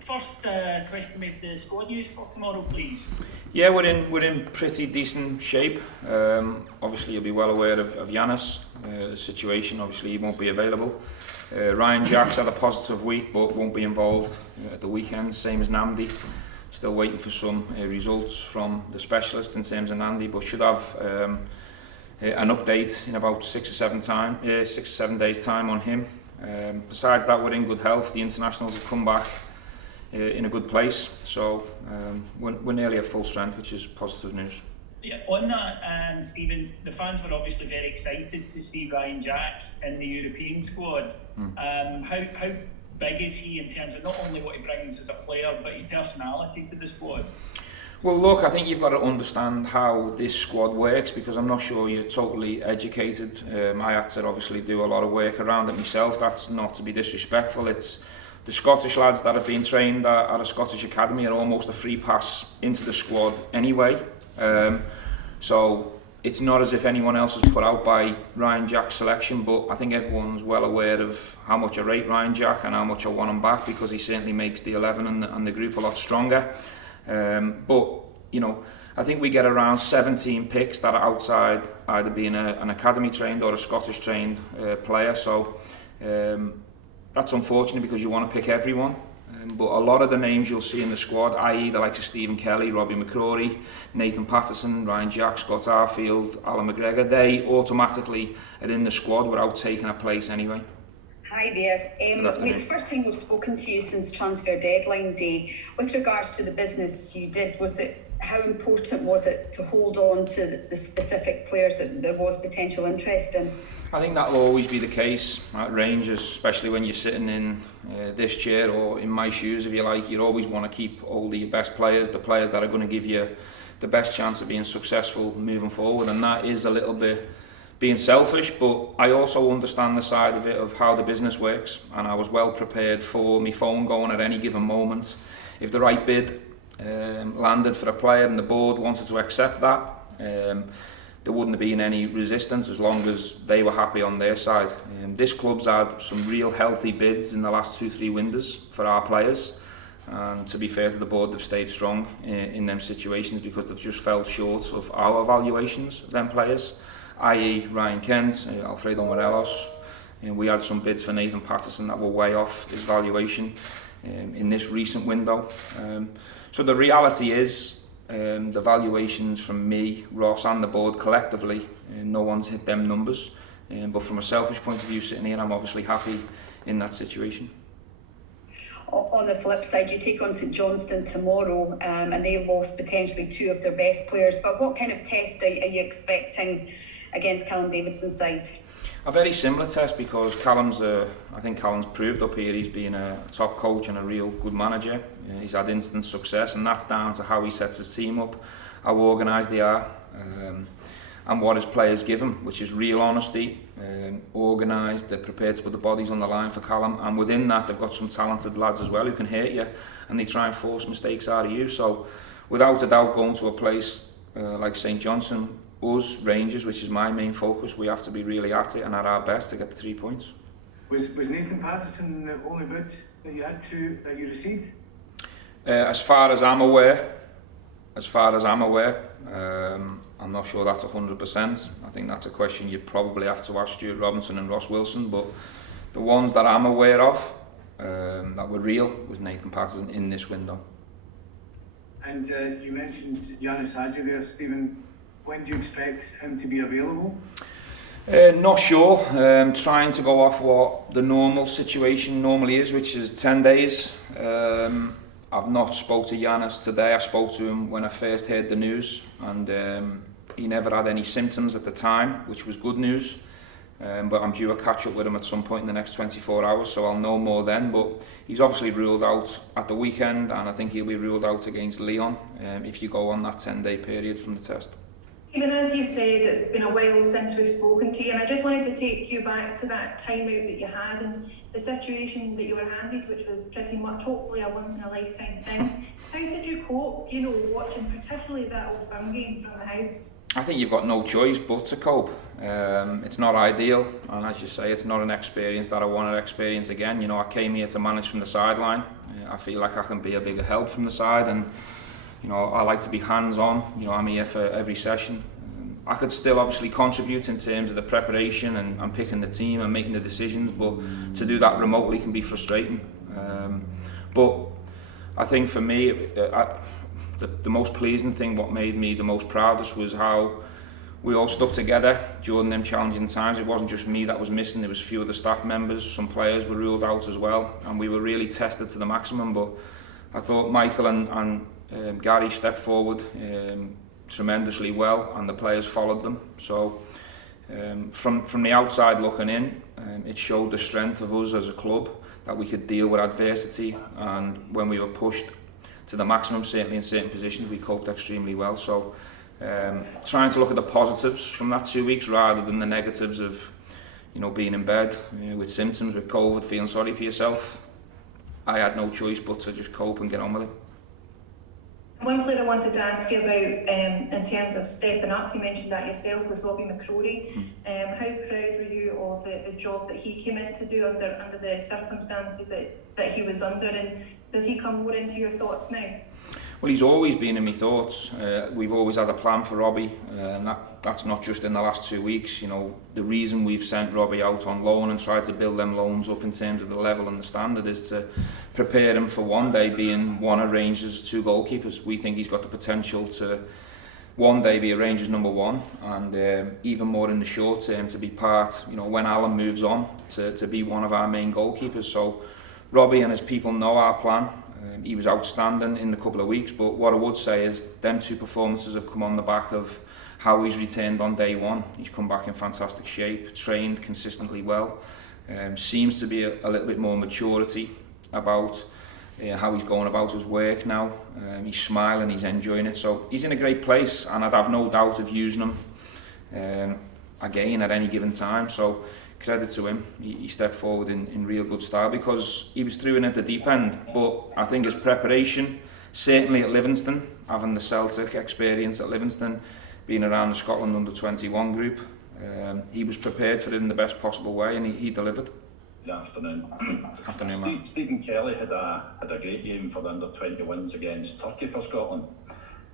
First question with the squad news for tomorrow, please. Yeah, we're in pretty decent shape. Obviously, you'll be well aware of Giannis' situation. Obviously, he won't be available. Ryan Jack's had a positive week, but won't be involved at the weekend. Same as Namdi. Still waiting for some results from the specialists in terms of Nandi, but should have an update in about 6 or 7 days time on him. Besides that, we're in good health. The internationals have come back in a good place, so we're nearly at full strength, which is positive news. Yeah, on that, Stephen, the fans were obviously very excited to see Ryan Jack in the European squad. How big is he in terms of not only what he brings as a player, but his personality to the squad? Well, look, I think you've got to understand how this squad works, because I'm not sure you're totally educated. I had to obviously do a lot of work around it myself. That's not to be disrespectful. It's the Scottish lads that have been trained at a Scottish academy are almost a free pass into the squad anyway. So it's not as if anyone else is put out by Ryan Jack's selection, but I think everyone's well aware of how much I rate Ryan Jack and how much I want him back, because he certainly makes the 11 and the group a lot stronger. But, you know, I think we get around 17 picks that are outside either being an academy trained or a Scottish trained player. So that's unfortunate, because you want to pick everyone. But a lot of the names you'll see in the squad, i.e. the likes of Stephen Kelly, Robbie McCrory, Nathan Patterson, Ryan Jack, Scott Arfield, Alan McGregor, they automatically are in the squad without taking a place anyway. Hi there. It's the first time we've spoken to you since transfer deadline day. With regards to the business you did, how important was it to hold on to the specific players that there was potential interest in? I think that will always be the case at Rangers, especially when you're sitting in this chair, or in my shoes if you like. You always want to keep all the best players, the players that are going to give you the best chance of being successful moving forward, and that is a little bit being selfish, but I also understand the side of it of how the business works, and I was well prepared for my phone going at any given moment. If the right bid landed for a player and the board wanted to accept that, there wouldn't have been any resistance as long as they were happy on their side. This club's had some real healthy bids in the last 2-3 windows for our players, and to be fair to the board, they've stayed strong in them situations, because they've just fell short of our evaluations of them players, i.e. Ryan Kent, Alfredo Morelos. We had some bids for Nathan Patterson that were way off his valuation in this recent window. So the reality is, the valuations from me, Ross and the board collectively, no one's hit them numbers. But from a selfish point of view, sitting here, I'm obviously happy in that situation. On the flip side, you take on St Johnstone tomorrow, and they lost potentially 2 of their best players. But what kind of test are you expecting against Callum Davidson's side? A very similar test, because I think Callum's proved up here he's been a top coach and a real good manager. He's had instant success, and that's down to how he sets his team up, how organised they are, and what his players give him, which is real honesty, organised. They're prepared to put the bodies on the line for Callum, and within that they've got some talented lads as well who can hurt you, and they try and force mistakes out of you. So without a doubt, going to a place like St Johnstone, us Rangers, which is my main focus, we have to be really at it and at our best to get the 3 points. Was Nathan Patterson the only bid that you received? As far as I'm aware, I'm not sure that's 100%. I think that's a question you'd probably have to ask Stuart Robinson and Ross Wilson, but the ones that I'm aware of that were real was Nathan Patterson in this window. And you mentioned Giannis Hadji there, Stephen. When do you expect him to be available? Not sure. Trying to go off what the normal situation normally is, which is 10 days. I've not spoke to Giannis today. I spoke to him when I first heard the news, and he never had any symptoms at the time, which was good news. But I'm due a catch up with him at some point in the next 24 hours, so I'll know more then. But he's obviously ruled out at the weekend, and I think he'll be ruled out against Lyon if you go on that 10-day period from the test. Even as you said, it's been a while since we've spoken to you, and I just wanted to take you back to that time out that you had and the situation that you were handed, which was pretty much hopefully a once-in-a-lifetime thing. How did you cope, watching particularly that Old Firm game from the house? I think you've got no choice but to cope. It's not ideal, and as you say, it's not an experience that I want to experience again. I came here to manage from the sideline. I feel like I can be a bigger help from the side, and I like to be hands-on. I'm here for every session. I could still obviously contribute in terms of the preparation and picking the team and making the decisions, but to do that remotely can be frustrating. But I think for me, the most pleasing thing, what made me the most proudest, was how we all stuck together during them challenging times. It wasn't just me that was missing, there was a few of the staff members, some players were ruled out as well, and we were really tested to the maximum. But I thought Michael and Gary stepped forward tremendously well, and the players followed them. So from the outside looking in, it showed the strength of us as a club, that we could deal with adversity, and when we were pushed to the maximum, certainly in certain positions, we coped extremely well. So trying to look at the positives from that 2 weeks rather than the negatives of being in bed with symptoms, with COVID, feeling sorry for yourself. I had no choice but to just cope and get on with it. One player I wanted to ask you about, in terms of stepping up, you mentioned that yourself, was Robbie McCrory. How proud were you of the job that he came in to do under the circumstances that he was under, and does he come more into your thoughts now? Well, he's always been in my thoughts. We've always had a plan for Robbie, and that's not just in the last 2 weeks. The reason we've sent Robbie out on loan and tried to build them loans up in terms of the level and the standard is to prepare him for one day being one of Rangers' 2 goalkeepers. We think he's got the potential to one day be a Rangers number 1, and even more in the short term to be part, when Alan moves on, to be one of our main goalkeepers. So Robbie and his people know our plan. He was outstanding in the couple of weeks, but what I would say is them 2 performances have come on the back of how he's returned on day 1. He's come back in fantastic shape, trained consistently well, seems to be a little bit more maturity about how he's going about his work now. He's smiling, he's enjoying it, so he's in a great place, and I'd have no doubt of using him again at any given time. So credit to him, he stepped forward in real good style, because he was through in at the deep end. But I think his preparation, certainly at Livingston, having the Celtic experience at Livingston, being around the Scotland under-21 group, he was prepared for it in the best possible way, and he delivered. Good afternoon. Afternoon, man. Stephen Kelly had a great game for the under-21s against Turkey for Scotland.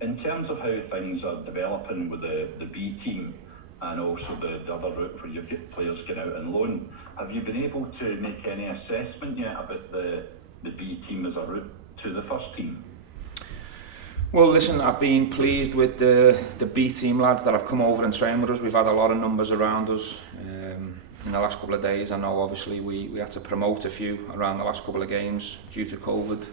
In terms of how things are developing with the B team, and also the other route where you get players get out on loan, have you been able to make any assessment yet about the B team as a route to the first team? Well, listen, I've been pleased with the B team lads that have come over and trained with us. We've had a lot of numbers around us in the last couple of days. I know obviously we had to promote a few around the last couple of games due to COVID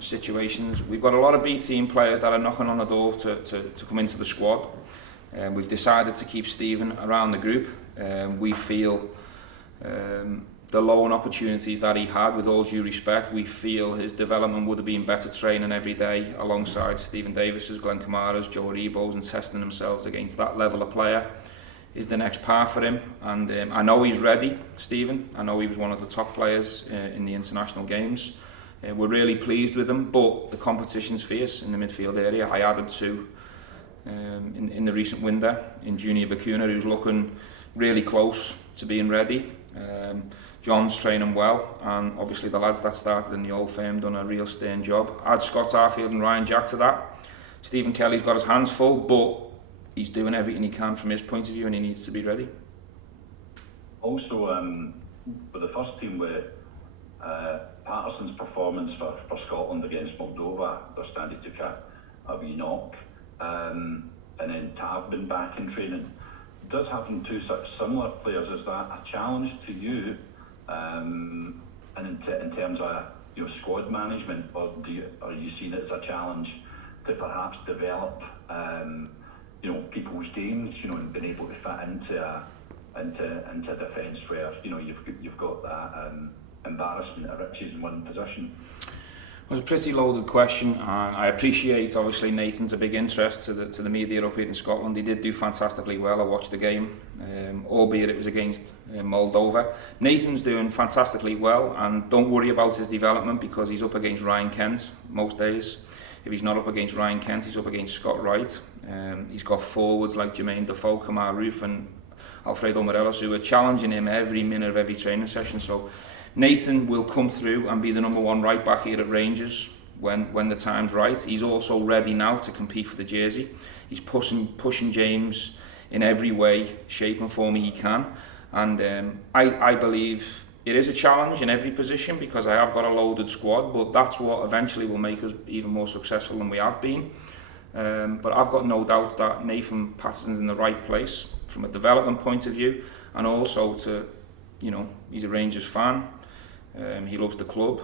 situations. We've got a lot of B team players that are knocking on the door to come into the squad. We've decided to keep Stephen around the group. We feel the loan opportunities that he had, with all due respect, we feel his development would have been better training every day alongside Stephen Davis's, Glenn Kamara's, Joe Aribo's, and testing themselves against that level of player is the next path for him. And I know he's ready, Stephen. I know he was one of the top players in the international games. We're really pleased with him, but the competition's fierce in the midfield area. I added 2 in the recent window in Junior Bakuna, who's looking really close to being ready. John's training well, and obviously the lads that started in the old firm done a real stern job. Add Scott Arfield and Ryan Jack to that. Stephen Kelly's got his hands full, but he's doing everything he can from his point of view, and he needs to be ready. Also, with the first team, with Patterson's performance for Scotland against Moldova, understand he took a wee knock. And then Tav been back in training. Does having 2 such similar players, is that a challenge to you? And in terms of squad management, or are you seeing it as a challenge to perhaps develop people's games, and being able to fit into defence where you've got that embarrassment of riches in one position? It was a pretty loaded question, and I appreciate obviously Nathan's a big interest to the media up here in Scotland. He did do fantastically well. I watched the game, albeit it was against Moldova. Nathan's doing fantastically well, and don't worry about his development, because he's up against Ryan Kent most days. If he's not up against Ryan Kent, he's up against Scott Wright. He's got forwards like Jermaine Defoe, Kamar Roof and Alfredo Morelos, who are challenging him every minute of every training session. So Nathan will come through and be the number one right back here at Rangers when the time's right. He's also ready now to compete for the jersey. He's pushing James in every way, shape and form he can. And I believe it is a challenge in every position because I have got a loaded squad, but that's what eventually will make us even more successful than we have been. But I've got no doubt that Nathan Patterson's in the right place from a development point of view, and also to, you know, he's a Rangers fan. He loves the club.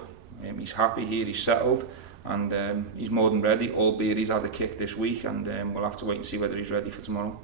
He's happy here. He's settled, and he's more than ready. Albeit he's had a kick this week, and we'll have to wait and see whether he's ready for tomorrow.